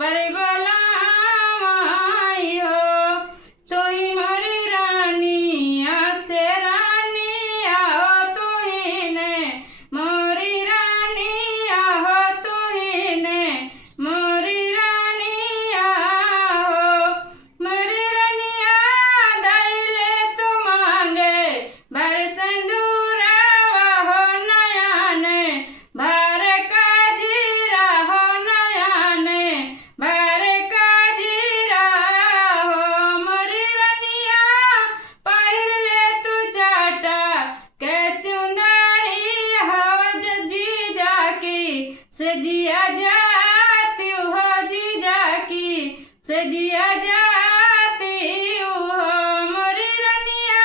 पर बोलाई हो। तू ही मोरी रानी आसे रानी आहो, तू ही ने मोरी रानी आहो, तू ही ने मोरी रानी आहो। मोरी रानिया दैले तू मांगे भर सिंदूरा हो नयन भर काजीरा हो नयन भर काजीरा हो। मोरी रानिया पहिर ले तू चाटा के चुंदरी हो, जीजा की सजिया जाती हो, जीजा की सजिया जाती हो। मोरी रानिया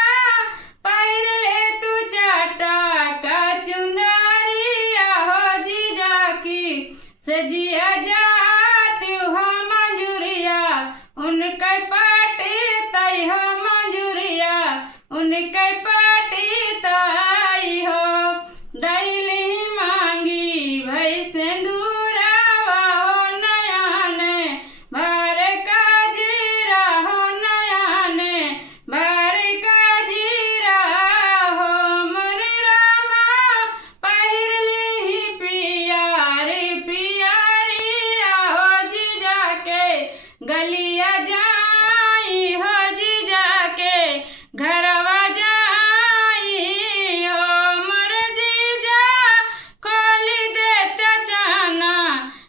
पहिर ले तू चाटा का चुंदरिया हो, जीजा की सजिया जाती हो। मंजूरिया उनके पाटी तई हो, मंजूरिया उनके पाटी तई हो। दैली मांगी भई सिंदूरा हो नयन भर काजीरा हो नयन भर काजीरा हो। मोरे रामा पहिर ली पियारी पियारिया हो, जीजा के गलिया जाई हो, जीजा के घरवा जाई हो। मोरे जीजा खोली देता चाना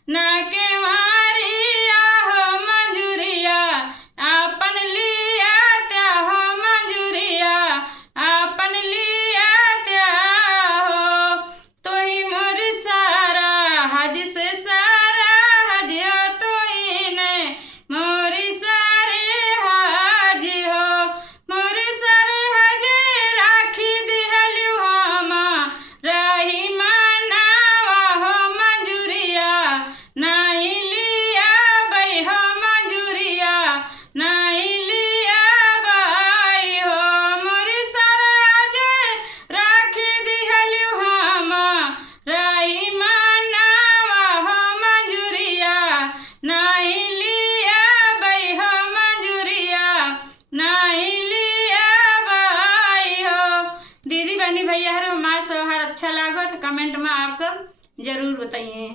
ना के मारिया हो, मंजूरिया आपन लिया त्या हो, मंजूरिया आपन लिया त्या हो। तो ही मोर सारा हज से सारा हज हो, तो ही ने मोरी सारे हज हो। मोरी सारे हज राखी दिहलु हमा रही मानावा हो, मंजूरिया नाही लिया बई हो, मंजूरिया नाही लिया बई हो। मोरी सारे हज राखी दिहलु हमा रही मानावा हो, मंजूरिया नाही लिया बई हो, मंजूरिया नाही लिया बई हो। दीदी बहनी भैया हमारा सोहर अच्छा लागो तो कमेंट में आप सब जरूर बताइए।